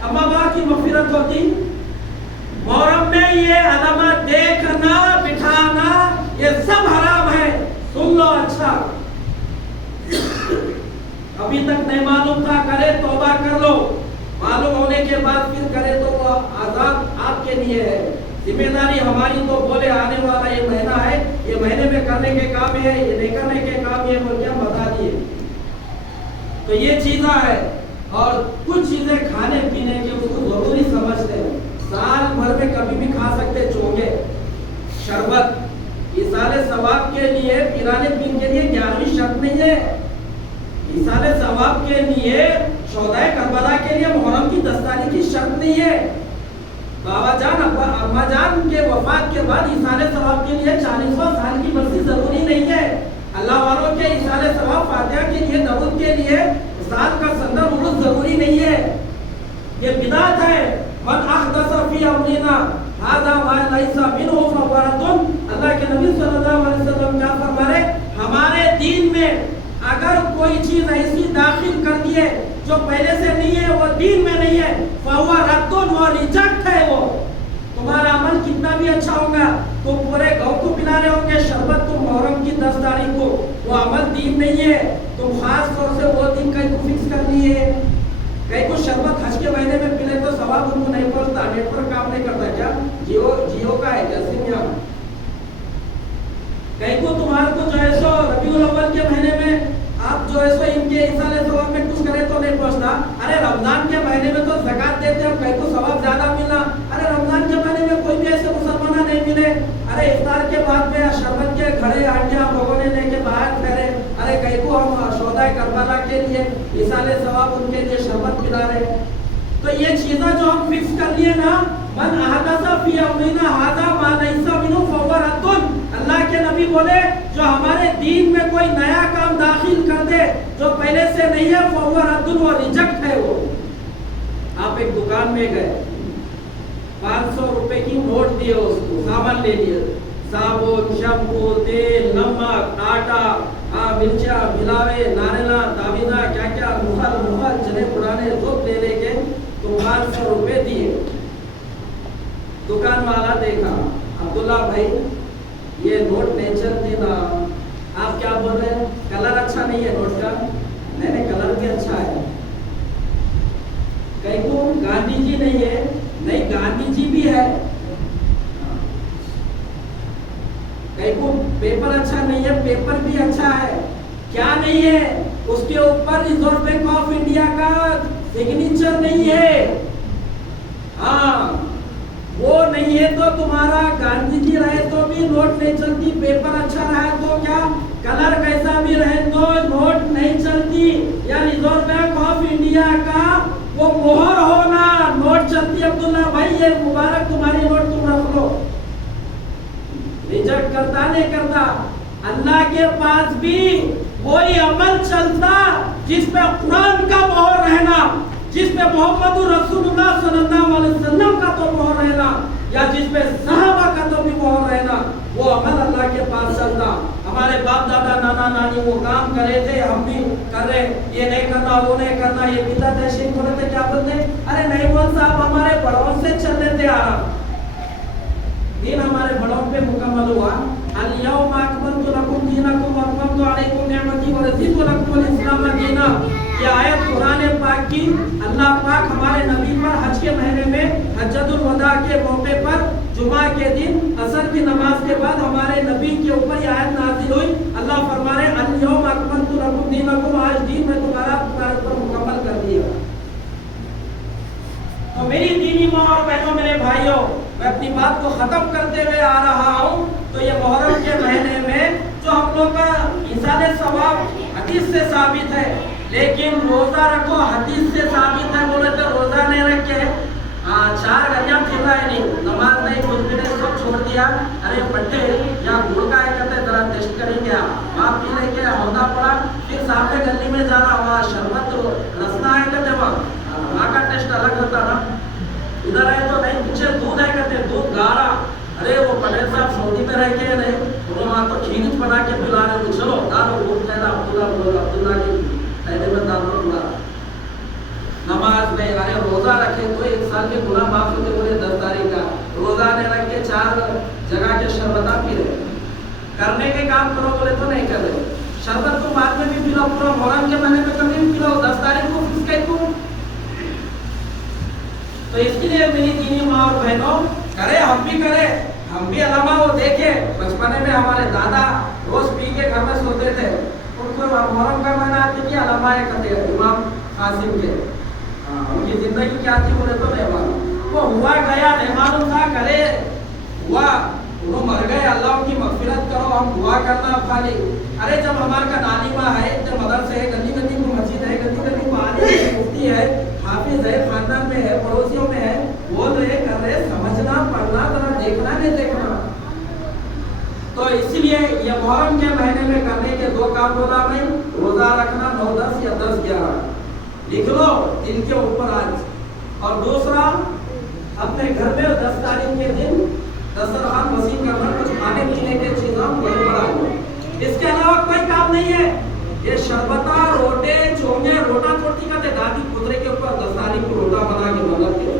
अम्मा बाप की मगफिरत होती। मुहर्रम में ये अलामत देखना बिठाना ये सब हराम है। सुन लो अच्छा, अभी तक नहीं मालूम था करे तौबा कर लो, मालूम होने के बाद फिर करे तो वो आजाद आपके लिए है। जिम्मेदारी हमारी तो बोले आने वाला ये महीना है, ये महीने में करने के काम है, ये नहीं करने के काम है, वो क्या बता दिए। तो ये चीज़ा है। और कुछ चीजें खाने पीने की उसको जरूरी समझते हैं। साल भर में कभी भी खा सकते चोंगे, शरबत इसाले सवाब के लिए, पिराने पीन के लिए 11वीं शर्त नहीं है। इसाले सवाब के लिए, शौदाए करबला के लिए मुहर्रम की 10 तारीख की शर्त नहीं है। बाबा जान अम्मा जान के वफात के बाद इसाले सवाब के लिए 40वां साल की बरसी जरूरी नहीं है। अल्लाह वालों के इसाले सवाब फातिहा के लिए, दरूद के लिए साल का संदर्भ उर्स जरूरी नहीं है। ये बिदात है। मन अहदसा फी अमरिना हाज़ा मा लैसा मिन्हु फहुवा। अल्लाह के नबी सल्लल्लाहु अलैहि वसल्लम क्या फरमा रहे, हमारे दीन में अगर कोई चीज ऐसी दाखिल कर दिए जो पहले से नहीं है, वो दीन में नहीं है, फहुवा रद्दुन, वो रिजेक्ट है। वो तुम्हारा अमल कितना भी अच्छा होगा, तुम पूरे गांव को पिला रहे होंगे शरबत, तुम मुहर्रम की 10 तारीख को, वो अमल दीन नहीं है। तुम खास तौर से वो दिन कहीं को फिक्स कर लिए, कहीं को शरबत हज के महीने में पिले तो सवाब उनको नहीं पहुंचता। नेटवर्क काम नहीं करता क्या? जियो का है क्या सिम? यहाँ कहीं को तुम्हारे को जो है सो रबीउल अव्वल के महीने में आप जो है सो इनके इसाले सवाब में कुछ करे तो नहीं पहुंचता। अरे रमजान के महीने में तो ज़कात देते हैं, कहीं को सवाब ज्यादा मिला। अरे रमजान के महीने में कोई भी ऐसे मुसलमान नहीं मिले। अरे इफ्तार के बाद में शरबत के घड़े आंटियां लोगों ने लेके बाहर ठहरे, अरे कहीं को हम शौदाए करबला के लिए इसाले सवाब उनके लिए शरबत पिला रहे। तो ये चीज़ें जो हम फिक्स कर लिए ना, मन अहदसा फी अमरिना हाज़ा मा लैसा मिन्हु फहुवा रद्दुन। अल्लाह के नबी बोले जो हमारे दीन में कोई नया काम दाखिल कर दे जो पहले से नहीं है, फहुवा रद्दुन, वो रिजेक्ट है। वो आप एक दुकान में गए, 500 रुपए की नोट दिए, उसको सामान ले लिए, साबुन, शैम्पू, तेल, नमक, आटा, मिर्चा, मिलावे, नारेला, तावीज़ा, क्या क्या मुखल चने पुराने सब ले लेके तो 500 रुपए दिए। दुकान वाला देखा, अब्दुल्ला भाई ये नोट नहीं चलती ना। आप क्या बोल रहे हैं? कलर अच्छा नहीं है नोट का? नहीं, कलर भी अच्छा है। कहीं को गांधी जी नहीं है? नहीं, गांधी जी भी है। कहीं को पेपर अच्छा नहीं है? पेपर भी अच्छा है। क्या नहीं है? उसके ऊपर रिजर्व बैंक ऑफ इंडिया का सिग्नेचर नहीं है। हाँ, वो नहीं है तो तुम्हारा गांधी जी रहे तो भी नोट नहीं चलती, पेपर अच्छा रहा तो क्या, कलर कैसा भी रहे तो नोट नहीं चलती। या रिजर्व बैंक ऑफ इंडिया का वो मोहर होना नोट चलती। अब्दुल्ला भाई ये मुबारक तुम्हारी नोट तुम रख लो। रिजेक्ट करता नहीं करता। अल्लाह के पास भी कोई अमल चलता जिसपे कुरान का मोहर रहना, जिसपे मोहम्मद रसूलुल्लाह सल्लल्लाहु अलैहि वसल्लम का तो मोहर रहना, या जिसपे सहाबा का तो भी मोहर रहना, वो अमल अल्लाह के पास चलता। हमारे बाप दादा नाना नानी वो काम करे थे, हम भी कर रहे, ये नहीं करना वो नहीं करना, ये बिदअत है शिर्क बोले थे, क्या बोलते? अरे नहीं बोल साहब, हमारे बड़ों से चल लेते आराम। दिन हमारे बड़ों पे मुकम्मल हुआ। अल-यौमा अकमलतु लकुम दीनकुम व अतममतु अलैकुम निअमती व रज़ीतु लकुमुल इस्लाम दीना। ये आयत कुरान पाक की अल्लाह पाक हमारे नबी पर हज के महीने में हज्जतुल वदा के मौके पर जुमा के दिन असर की नमाज के बाद हमारे नबी के ऊपर ये आयत नाज़िल हुई। अल्लाह फरमा रहे अल-यौमा अकमलतु लकुम दीनकुम, आज दिन में तुम्हारा पर मुकम्मल कर दिया। तो मेरी दीनी माँ और बहनों, मेरे भाइयों, मैं अपनी बात को खत्म करते हुए आ रहा हूँ। तो ये मुहर्रम के महीने में जो हम लोग का इसाले सवाब हदीस से साबित है, लेकिन रोजा रखो हदीस से साबित है बोले तो रोजा नहीं रखे, 4 गलियां फिर रहा है, नहीं नमाज नहीं, कुछ भी नहीं, सब छोड़ दिया। अरे बड्डे या गुड़ का कहते जरा टेस्ट करेंगे, वहाँ पी लेके होना पड़ा, फिर सामने गली में जाना, वहाँ शरबत रसना है कहते, वहाँ का टेस्ट अलग होता ना। इधर है तो नहीं, पीछे दूध है कहते, दूध गाढ़ा। अरे वो पटेल साहब सऊदी में रह के नहीं, वहाँ तो खीर बना के पिला रहे, चलो दालो दूध कहना, अब्दुल्ला की पहले में दालो बुला। नमाज नहीं, अरे रोजा रोजा रखे तो 1 साल के गुनाह माफ होते, बोले 10 तारीख का रोजा ने रख के 4 जगह के शरबता पी रहे, करने के काम करो बोले तो नहीं कर रहे। शरबत तो बाद में भी पी लो, पूरा मुहर्रम के महीने में कभी भी पी लो, 10 तारीख को फिक्स कर दो। तो इसके लिए मेरी दीनी माँ और बहनों, करे हम भी करें, हम भी अलामा वो देखे। बचपने में हमारे दादा रोज पी के घर में सोते थे, उनको मुहर्रम का महीना आते कि अलामा कहते इमाम कासिम के, उनकी जिंदगी क्या थी बोले तो नहीं मालूम, वो हुआ गया नहीं मालूम था, करे हुआ वो मर गए, अल्लाह उनकी मगफिरत करो, हम दुआ करना खाली। अरे जब हमारे का नानी माँ है, जब मदरसे है, गली गली में मस्जिद है, गली गली में आलिम है, मुफ्ती है, हाफिज है, खानदान में है, पड़ोसियों में है, बोल रहे कर रहे, समझना पढ़ना जरा देखना नहीं देखना। तो इसलिए ये मुहर्रम के महीने में करने के 2 काम बोला मैं, रोजा रखना 9, 10 या 10, 11 लिख लो दिन के ऊपर आज, और दूसरा अपने घर में 10 तारीख के दिन दस्तरखान वसीम करना, कुछ खाने पीने के चीज़ों को बढ़ा लो। इसके अलावा कोई काम नहीं है। ये शरबता रोटे चोंगे रोटा चोटी का दादी कुतरे के ऊपर 10 तारीख को रोटा बना के मतलब के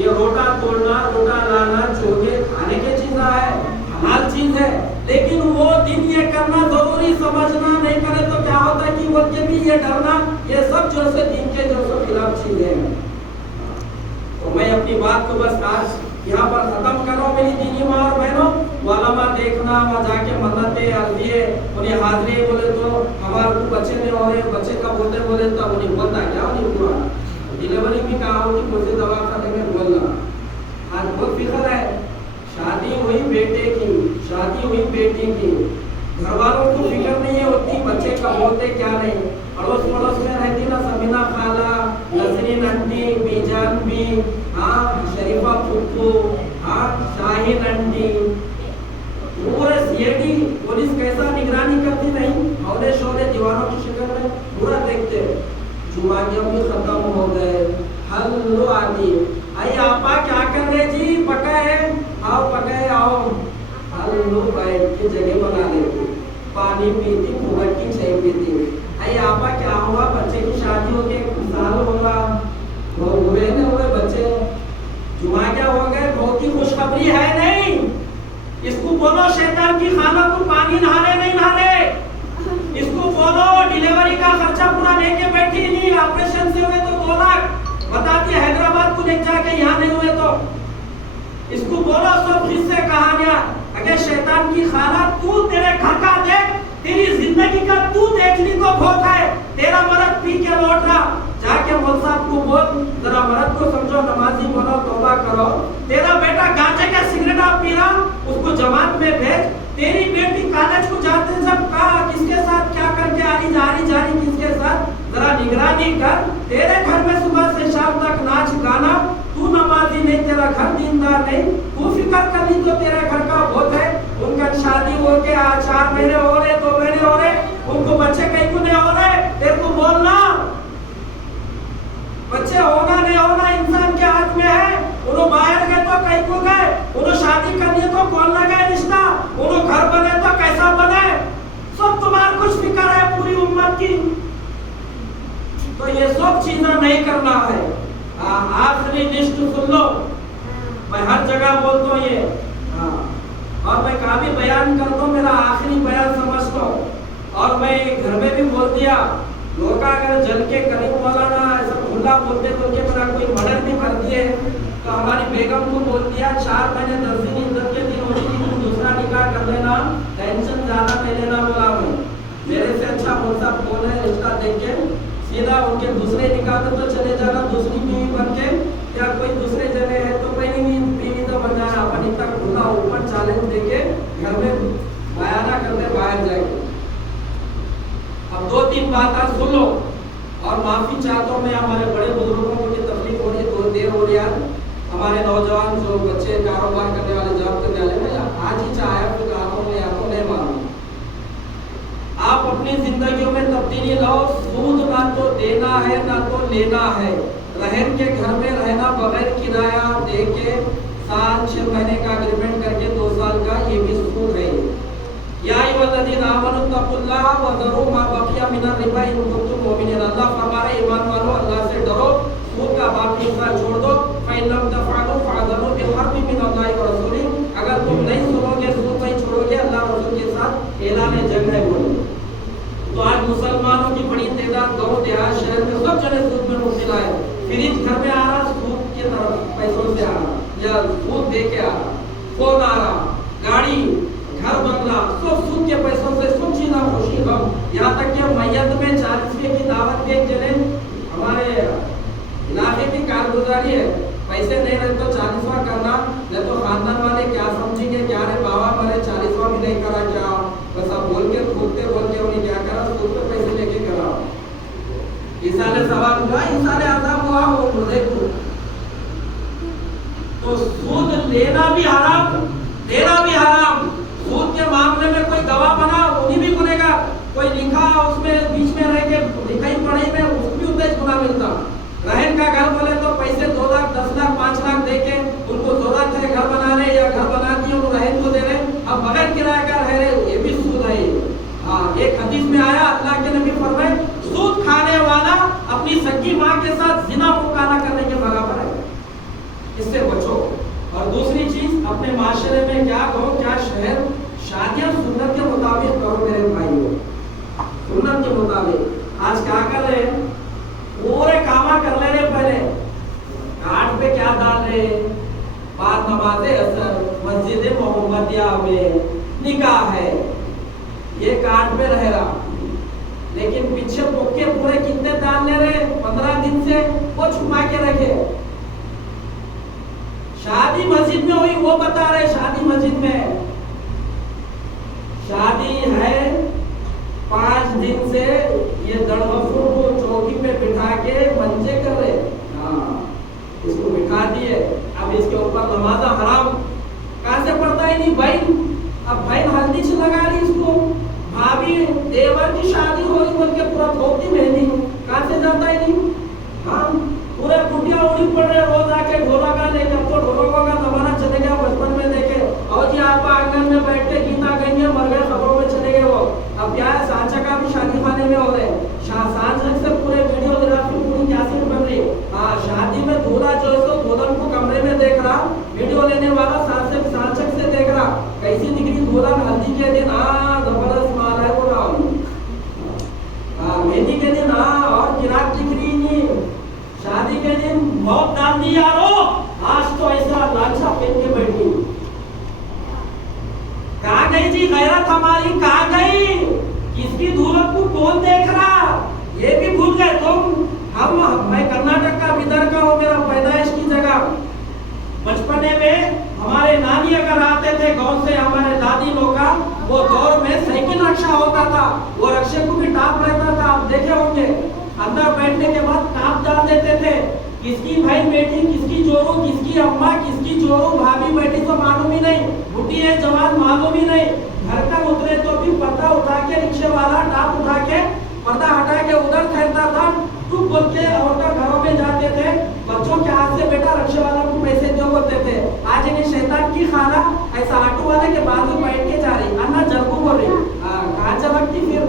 ये रोटा तोड़ना, रोटा लाना, चोंगे खाने के चीज है, हलाल चीज है, लेकिन वो दिन ये करना जरूरी समझना, नहीं करे तो क्या होता है कि बोल के भी ये डरना, ये सब जो से दिन के जो से खिलाफ चीजें हैं। तो मैं अपनी बात को बस आज यहाँ पर खत्म करो मेरी दीनी माँ और बहनों। वालमा देखना, वहाँ जाके मन्नतें अर्जिए, उन्हें हाजिरी बोले तो हमारे को बच्चे नहीं हो रहे, बच्चे कब होते बोले तो उन्हें बोलता क्या उन्हें पूरा डिलीवरी भी कहा होती, मुझे दवा खाने में बोलना। आज बहुत फिक्र है, शादी हुई बेटे की, शादी हुई बेटी की, घर वालों को फिक्र नहीं है उतनी बच्चे कब होते क्या नहीं। अड़ोस पड़ोस में रहती ना समीना खाला, नसरीन आंटी, बीजान भी, हाँ शरीफा फुप्पू, हाँ शाहीन आंटी, पूरे सीआईडी पुलिस कैसा निगरानी करती नहीं, औले शोले दीवारों की शक्ल में पूरा देखते। जुमानियों भी खत्म हो गए, हल्लो आदि आई आपा क्या कर रहे जी, पकाए आओ पकाए आओ, हल्लो बैठ के जगह बना देती, पानी पीती, फुगट की चाय पीती। आई आपा क्या हुआ, बच्चे की शादी हो गई, साल हो रहा, वो हुए न हुए बच्चे, जुमा क्या हो गए, बहुत ही खुशखबरी है नहीं। इसको बोलो शैतान की खाना को पानी नहारे नहीं नहारे, इसको बोलो डिलीवरी का खर्चा पूरा लेके बैठी नहीं, ऑपरेशन से हुए तो 2 लाख बताती है, हैदराबाद को ले जाके यहाँ नहीं हुए तो। इसको बोलो सब किस्से कहानियां, अगर शैतान की खाना तू तेरे घर का देख, तेरी जिंदगी का तू देखने को बहुत है, तेरा मर्द पी के लौट रहा, जाके मौलवी साहब को बोल जरा मर्द को समझो, नमाजी बनो, तौबा करो। तेरा बेटा गांजे का सिगरेट पी रहा, उसको जमात में भेज। तेरी बेटी कॉलेज को जाते जब कहा किसके साथ क्या करके आ रही जा रही किसके साथ, जरा निगरानी कर। तेरे घर में सुबह से शाम तक नाच गाना, तू नमाजी नहीं, तेरा घर दीनदार नहीं, तू फिक्र कर ली तो तेरे घर का बहुत है। उनका शादी हो के 4 महीने हो रहे, 2 महीने हो रहे, उनको बच्चे कहीं को नहीं हो रहे, तेरे को बोलना बच्चे होना नहीं होना इंसान के हाथ में है। उन्होंने बाहर गए तो कहीं को गए, उन्होंने शादी करनी तो कौन लगाए रिश्ता, उन्होंने घर बने तो कैसा बने, सब तुम्हारा कुछ फिक्र है पूरी उम्मत की। तो ये सब चीजें नहीं करना है। आखिरी लिस्ट सुन लो, मैं हर जगह बोलता हूँ ये, और मैं काफी बयान कर दूं, मेरा आखिरी बयान समझ लो। और मैं घर में भी बोल दिया, लोग अगर जल के करीब मौलाना ऐसा खुला बोलते तो उनके मेरा कोई मर्डर भी कर दिए, तो हमारी बेगम को बोल दिया 4 महीने 10 दिन इज्जत के दिन होती थी, तुम दूसरा निकाह कर लेना, टेंशन ज्यादा नहीं लेना। बोला मैं मेरे से अच्छा मौसा कौन है, रिश्ता देख के सीधा उनके दूसरे निकाह में तो चले जाना, दूसरी बीवी बन के, या कोई दूसरे जगह है तो पहली बीवी तो बन जाना, अपन इतना खुला ऊपर चैलेंज देके घर में बयाना करने बाहर जाएंगे। अब 2-3 बात सुन लो, और माफी चाहता हूँ मैं, हमारे बड़े बुजुर्गों को तकलीफ हो रही है, थोड़ी देर हो रही है, हमारे नौजवान जो बच्चे कारोबार करने वाले, जॉब करने वाले, मैं आज ही चाहे तो कहा हूँ, मैं आपको नहीं मालूम। आप अपनी जिंदगियों में तब्दीली लाओ, सूद ना तो देना है ना तो लेना है। रहन के घर में रहना बगैर किराया दे के 7-6 महीने का एग्रीमेंट करके 2 साल का, ये भी सूद है। या अय्युहल्लज़ीना आमनू तक़ुल्लाह व ज़रू मा बक़िया मिनर रिबा इन कुंतुम मुमिनीन। अल्लाह फरमा रहे ईमान वालों, अल्लाह से डरो निकाह छोड़ दो, फ़इन्नम तफ़अलू फ़अज़नु बिहर्बिन मिनल्लाहि व रसूलिही, अगर तुम नहीं सुनोगे, सूद नहीं छोड़ोगे, अल्लाह रसूल के साथ ऐलान जंग है बोलो। तो आज मुसलमानों की बड़ी तादाद गाँव देहात शहर में सब जने सूद में मुब्तला है। फ्रिज घर में आ रहा, सूद के तरफ पैसों से आ रहा, या सूद दे के आ रहा, फोन आ रहा, गाड़ी, घर, बंगला, सब सूद के पैसों से, सब चीज़ खुशी गम। यहाँ तक कि मैयत में 40वें की दावत के जने हमारे इलाके की कारगुजारी है, पैसे नहीं रहे तो 40वां करना, नहीं तो खानदान वाले क्या समझेंगे, क्या रे बाबा हमारे 40वां भी नहीं करा, क्या बस अब बोल के थूकते बोल के उन्हें क्या करा, सूद पे पैसे लेके करा। इसाले सवाल हुआ, इसाले आजाब हुआ वो मुर्दे को। तो सूद लेना भी हराम, देना भी हराम। सूद के मामले में कोई गवाह बना, उन्हीं भी गुनेगा, कोई लिखा उसमें बीच में रह के लिखाई पढ़ाई में उसको भी उतना गुना मिलता। रहन का घर बोले तो पैसे 2 लाख 10 लाख 5 लाख दे के उनको जरूरत है घर बनाने, या घर बना दिए उनको रहन को दे रहे, अब बगैर किराए का रह रहे, ये भी सूद है। हाँ, एक हदीस में आया, अल्लाह के नबी फरमाए, सूद खाने वाला अपनी सगी माँ के साथ जिना मुकाना करने के बराबर है, इससे बचो। और दूसरी चीज, अपने माशरे में क्या कहो, क्या शहर, शादियां सुन्नत के मुताबिक करो मेरे भाइयों, सुन्नत के मुताबिक। आज क्या कर रहे हैं, पूरे कामा कर ले रहे, पहले कार्ड पे क्या डाल रहे, बाद नमाज़े असर, मस्जिद मोहम्मदिया में निकाह है, ये कार्ड पे रह रहा, लेकिन पीछे पोके पूरे कितने डाल ले रहे, 15 दिन से वो छुपा के रखे। शादी मस्जिद में हुई वो बता रहे, शादी मस्जिद में शादी है, 5 दिन से ये दड़गफू को चौकी पे बिठा के मंजे कर रहे। हाँ, इसको बिठा दिए, अब इसके ऊपर नमाज़ हराम कहाँ से पड़ता ही नहीं भाई। अब भाई हल्दी से लगा ली इसको, भाभी देवर की शादी हो रही बोल के पूरा धोती मेहंदी, कहाँ से जाता ही नहीं। हाँ, पूरे कुटिया उड़ी पड़ रहे, रोज आके ढोला का लेके, अब तो ढोलकों का जमाना चले गया, बचपन में देखे और जी आप आंगन में बैठ के गीता गई मर गए, खबरों में चले गए वो। अब क्या है, सांचा का भी शादी खाने में हो रहे, सांचा से पूरे वीडियोग्राफी पूरी कैसेट बन रही। हाँ, शादी में दूल्हा जो है तो दुल्हन को कमरे में देख रहा, वीडियो लेने वाला सांचक से देख रहा, कैसी दिख रही दुल्हन हल्दी के दिन, हाँ जबरदस्त माल है वो राम। हाँ, मेहंदी के दिन, हाँ और किरात दिख रही नहीं, शादी के दिन बहुत डाल दी यारो, आज तो ऐसा लालसा पहन के बैठी। कहाँ गई जी गैरत हमारी, कहाँ गई, किसकी दुल्हन को कौन देख रहा, ये भी भूल गए तुम। मैं कर्नाटक का बिदर का हूँ, मेरा पैदाइश की जगह। बचपने में हमारे नानी अगर आते थे गांव से, हमारे दादी लोग का वो दौर में साइकिल रक्षा होता था, वो रक्षे को भी टाप रहता था, आप देखे होंगे। अंदर बैठने के बाद टाप डाल देते थे, किसकी भाई बेटी, किसकी जोरू, किसकी अम्मा, किसकी जोरू भाभी बेटी तो मालूम ही नहीं, बुढ़ी है जवान मालूम ही नहीं। घर का उतरे तो भी पर्दा उठा के, रिक्शे वाला टाप उठा के पर्दा हटा के उधर ठहरता था, तू बोल के औरतें घरों में जाते थे, बच्चों के हाथ से बेटा रक्षे वालों को पैसे दो बोलते थे। आज इन्हें शैतान की खाना ऐसा ऑटो वाले के बाजू बैठ के जा रही, अन्ना जरगू बोल रही, कहाँ झलकती फिर,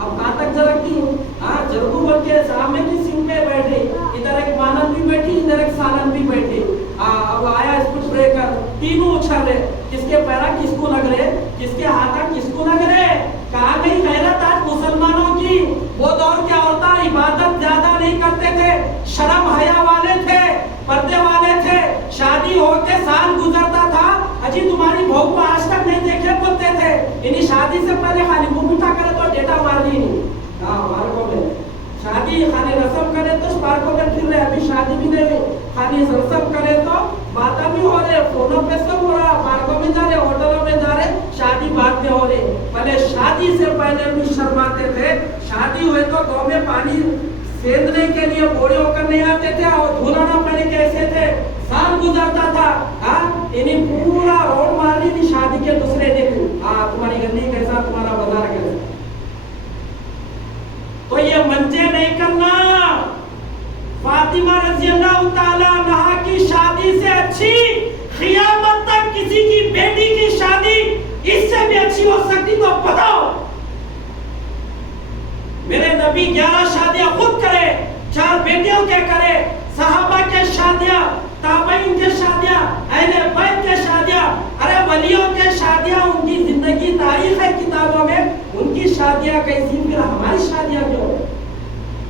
अब कहाँ तक झलकती, हाँ जरगू बोल के सामने की सीट पे बैठी, इधर एक मानन भी बैठी, इधर एक सालन भी बैठी। अब आया स्पीड ब्रेकर, तीनों उछल रहे, किसके पैरा किसको लग रहे, किसके हाथा किसको लग रहे। कहाँ गई गैरत आज मुसलमानों की। वो दौर के औरतें इबादत ज्यादा नहीं करते थे, शर्म हया वाले थे, पर्दे वाले थे। शादी होके साल गुजरता था, अजी तुम्हारी बहू को आज तक नहीं देखे बोलते थे। इन्हीं शादी से पहले खाली मुंह मीठा करे तो डेटा मार ली नहीं। हाँ, पार्कों में शादी खाली रस्म करे तो पार्कों में फिर रहे, अभी शादी भी नहीं हुई, खाली रस्म करे तो बातें भी हो रहे, फोनों पे सब हो रहा, पार्कों में जा रहे, होटलों में जा रहे, शादी बाद में हो रही। पहले शादी से पहले भी शर्माते थे, शादी हुए तो गाँव में पानी सेंधने के लिए बोड़े होकर नहीं आते थे, और धुलाना पहले कैसे थे, साल गुजरता था। हाँ, इन्हीं पूरा रोड मार ली थी शादी के दूसरे दिन। हाँ, तुम्हारी गंदी कैसा, तुम्हारा बाजार कैसा। तो ये मंजे नहीं करना। फातिमा रज़ी अल्लाह ताला अन्हा की शादी से अच्छी क़यामत तक किसी की बेटी की शादी इससे भी अच्छी हो सकती तो बताओ। मेरे नबी 11 शादियां खुद करे, 4 बेटियों के करे, सहाबा के शादियां कैसी, फिर हमारी शादियां क्यों?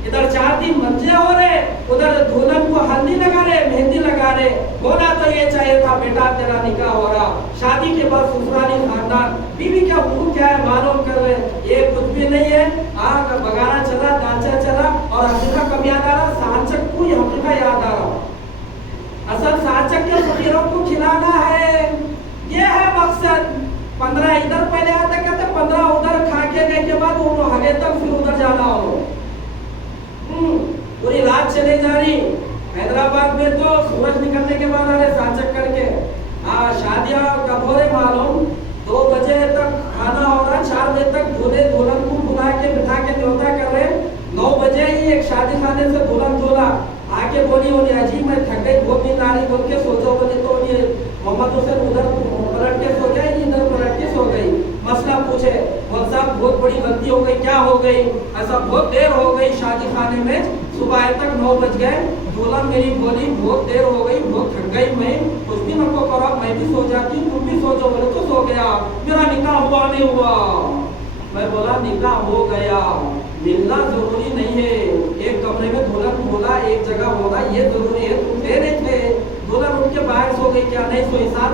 इधर 4 दिन मंजे हो रहे, उधर दुल्हन को हल्दी लगा रहे, मेहंदी लगा रहे। होना तो ये चाहिए था बेटा तेरा निकाह हो रहा, शादी के बाद ससुराली खानदान, बीवी क्या हुक्म क्या है मालूम कर रहे, ये कुछ भी नहीं है। आग बगाना चला, दांचा चला, और हकीका कब याद आ रहा? साचक को ये हकीका याद आ रहा। असल साचक के फकीरों को खिलाना है, ये है मकसद। 15 इधर पहले आता कहते 15 उधर खा के गए के बाद वो आगे तक फिर उधर जाना हो। पूरी रात चले जा रही। हैदराबाद में तो सूरज निकलने के बाद आ रहे साचक करके। शादियां कब हो रहे मालूम? 2 बजे तक खाना हो रहा, 4 बजे तक दूल्हे दुल्हन को बुला के बिठा के न्योता कर रहे। 9 बजे ही एक शादी खाने से दुल्हन दूल्हा आके बोली अजी मैं थक गई, बहुत नींद आ रही, बोल के सो जाओ। बोले तो ये मोहम्मद हुसैन उधर पलट के सो गया, इधर पलट के सो गई। मसला पूछे, बोल साहब बहुत बड़ी गलती हो गई, क्या हो गई? ऐसा बहुत देर हो गई शादी खाने में, सुबह तक 9 बज गए। दुल्हन मेरी बोली बहुत देर हो गई, बहुत थक गई, मैं कुछ भी नको करो, मैं भी सो जाती हूँ, तुम भी सो जाओ। बोले तो सो गया, मेरा निकाह हुआ नहीं हुआ? मैं बोला निकाह हो गया, मिलना जरूरी नहीं है। एक कमरे में दुल्हन बोला, एक जगह बोला, ये जरूरी है। तुम थे नहीं थे, दुल्हन उठ के बाहर सो गई क्या? नहीं सोई। साथ